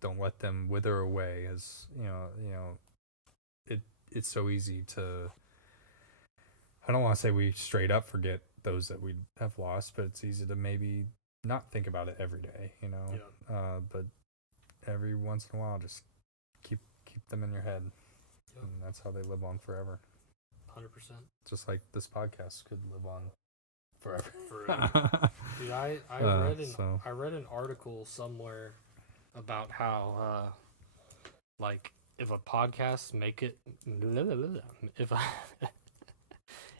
don't let them wither away. As it's so easy to. I don't want to say we straight up forget those that we have lost, but it's easy to maybe not think about it every day, Yeah. but every once in a while, just keep them in your head, and that's how they live on forever. 100%. Just like this podcast could live on forever. Dude, I read an article somewhere about how like if a podcast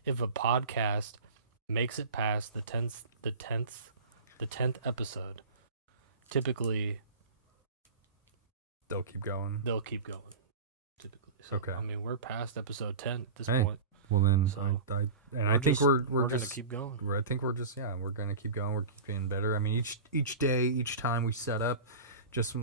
if a podcast makes it past the 10th episode, typically they'll keep going. Typically. So, Okay. I mean, we're past episode 10 at this point. Well then, So I think we're gonna keep going. I think we're just we're gonna keep going. We're getting better. I mean, each day, each time we set up, just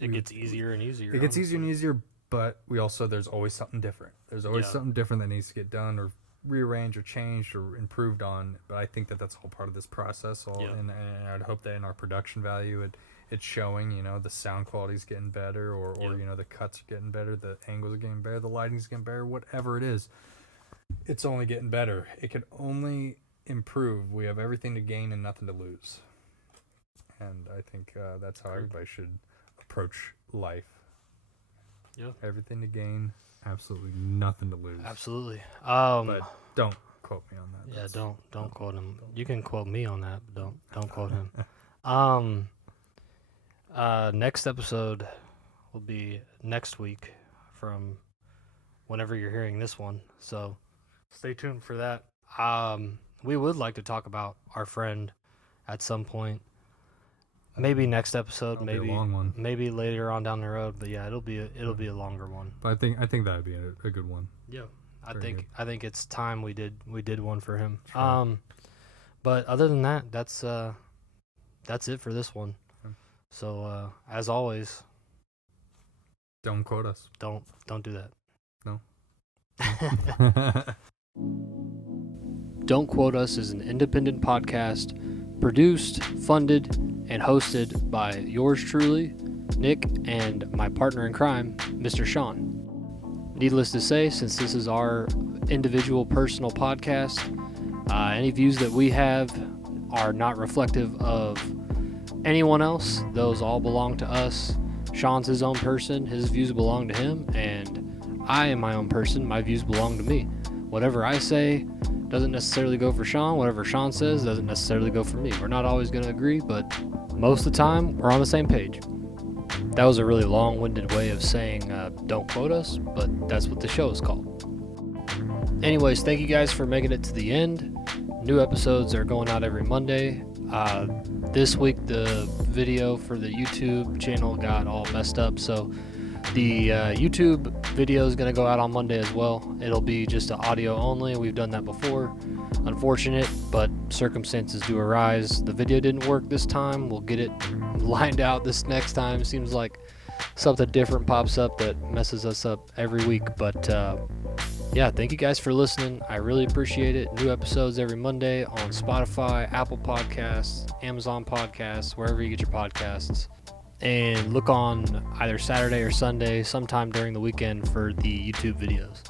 it gets easier and easier. It gets easier and easier, but there's always something different. There's always something different that needs to get done or rearranged or changed or improved on. But I think that's all part of this process. And I'd hope that in our production value, it's showing. The sound quality's getting better, or the cuts are getting better, the angles are getting better, the lighting's getting better, whatever it is. It's only getting better. It can only improve. We have everything to gain and nothing to lose. And I think that's how everybody should approach life. Yeah. Everything to gain, absolutely nothing to lose. Absolutely. But don't quote me on that. Yeah, don't quote him. You can quote me on that, but don't quote him. Next episode will be next week from whenever you're hearing this one. So stay tuned for that. We would like to talk about our friend at some point. Maybe next episode, maybe a long one. Maybe later on down the road. But yeah, it'll be a longer one. But I think that'd be a good one. Yeah, Very I think it's time we did one for him. Sure. But other than that, that's it for this one. Okay. So as always, don't quote us. Don't do that. No. Don't Quote Us is an independent podcast produced, funded, and hosted by yours truly, Nick, and my partner in crime, Mr. Sean. Needless to say, since this is our individual personal podcast, any views that we have are not reflective of anyone else. Those all belong to us. Sean's his own person, his views belong to him, and I am my own person, my views belong to me. Whatever I say doesn't necessarily go for Sean. Whatever Sean says doesn't necessarily go for me. We're not always going to agree, but most of the time, we're on the same page. That was a really long-winded way of saying don't quote us, but that's what the show is called. Anyways, thank you guys for making it to the end. New episodes are going out every Monday. This week, the video for the YouTube channel got all messed up, so the YouTube video is going to go out on Monday as well. It'll be just an audio only. We've done that before. Unfortunate, but circumstances do arise. The video didn't work this time. We'll get it lined out this next time. Seems like something different pops up that messes us up every week. But yeah, thank you guys for listening. I really appreciate it. New episodes every Monday on Spotify, Apple Podcasts, Amazon Podcasts, wherever you get your podcasts. And look on either Saturday or Sunday, sometime during the weekend, for the YouTube videos.